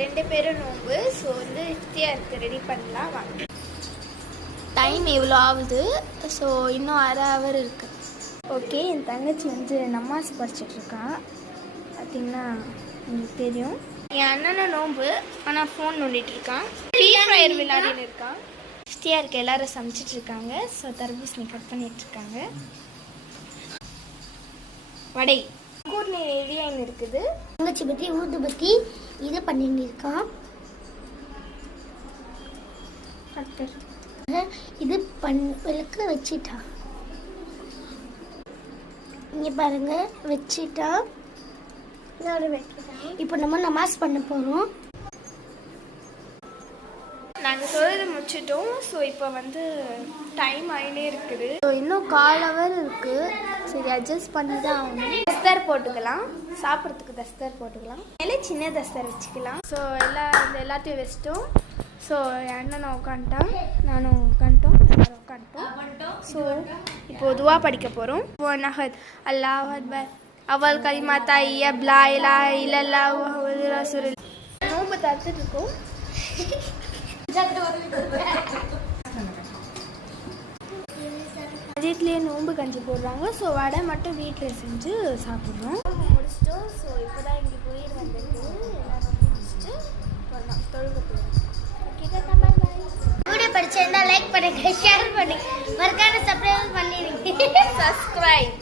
2 பேரும் நோம்பு. ஸோ வந்து இஃப்தியாருக்கு ரெடி பண்ணலாம் வாங்க. டைம் இவ்வளோ ஆகுது. ஸோ இன்னும் அரை ஹவர் இருக்குது. ஓகே, என் தங்கச்சி வந்து நமாஸ் படிச்சிட்ருக்கான். பார்த்திங்கன்னா உங்களுக்கு தெரியும். என் அண்ணனும் நோம்பு, ஆனால் ஃபோன் நோண்டிட்டு இருக்கான். ஃப்ரீ ஃபயர் விளையாடின்னு இருக்கான். இஃப்தியாருக்கு எல்லாரும் சமைச்சிட்ருக்காங்க. ஸோ தர்பூசணி கட் பண்ணிட்டுருக்காங்க. வடை கூர்ணி ரெடியாயின்னு இருக்குது. தங்கச்சி பற்றி ஊது பற்றி இது பண்ணிட்டு இருக்கான். இது விளக்கு வச்சிட்டா. இங்கே பாருங்க வச்சிட்டா. இப்போ நம்ம நமாஸ் பண்ண போகிறோம். நாங்கள் தொழுது முடிச்சிட்டோம். ஸோ இப்போ வந்து டைம் ஆகினே இருக்குது. ஸோ இன்னும் 1/4 ஹவர் இருக்குது. சரி, அட்ஜஸ்ட் பண்ணி தான் ஆகணும். தஸ்தர் போட்டுக்கலாம். சாப்பிட்றதுக்கு தஸ்தர் போட்டுக்கலாம். மேலே சின்ன தஸ்தர் வச்சுக்கலாம். ஸோ எல்லாத்தையும் வச்சிட்டோம். ஸோ என் அண்ணனை உட்காந்துட்டான், நானும் உட்காந்துட்டோம், எல்லாரும் உட்காந்துட்டோம். ஸோ இப்போ துவா படிக்க போகிறோம். நஹத் அல்லாஹ் அக்பர் அவல் கலிமாத்தா இய்யப் லா இலாஹ இல்லல்லாஹு முஹம்மது ரசூலுல்லாஹ். நோம்பு தடுத்துட்டு இருக்கோம். மதியத்துலேயே நோம்பு கஞ்சி போடுறாங்க. ஸோ வடை மட்டும் வீட்டில் செஞ்சு சாப்பிட்றோம். முடிச்சிட்டோம். ஸோ இப்போ தான் இங்கே போய் வந்துருக்கு. எல்லாரும் முடிச்சுட்டு தொழுக போகிறோம். வீடியோ பிடிச்சிருந்தா லைக் பண்ணுங்க, ஷேர் பண்ணுங்க, மறக்காம சப்ஸ்கிரைப் பண்ணிடுங்க. சப்ஸ்கிரைப்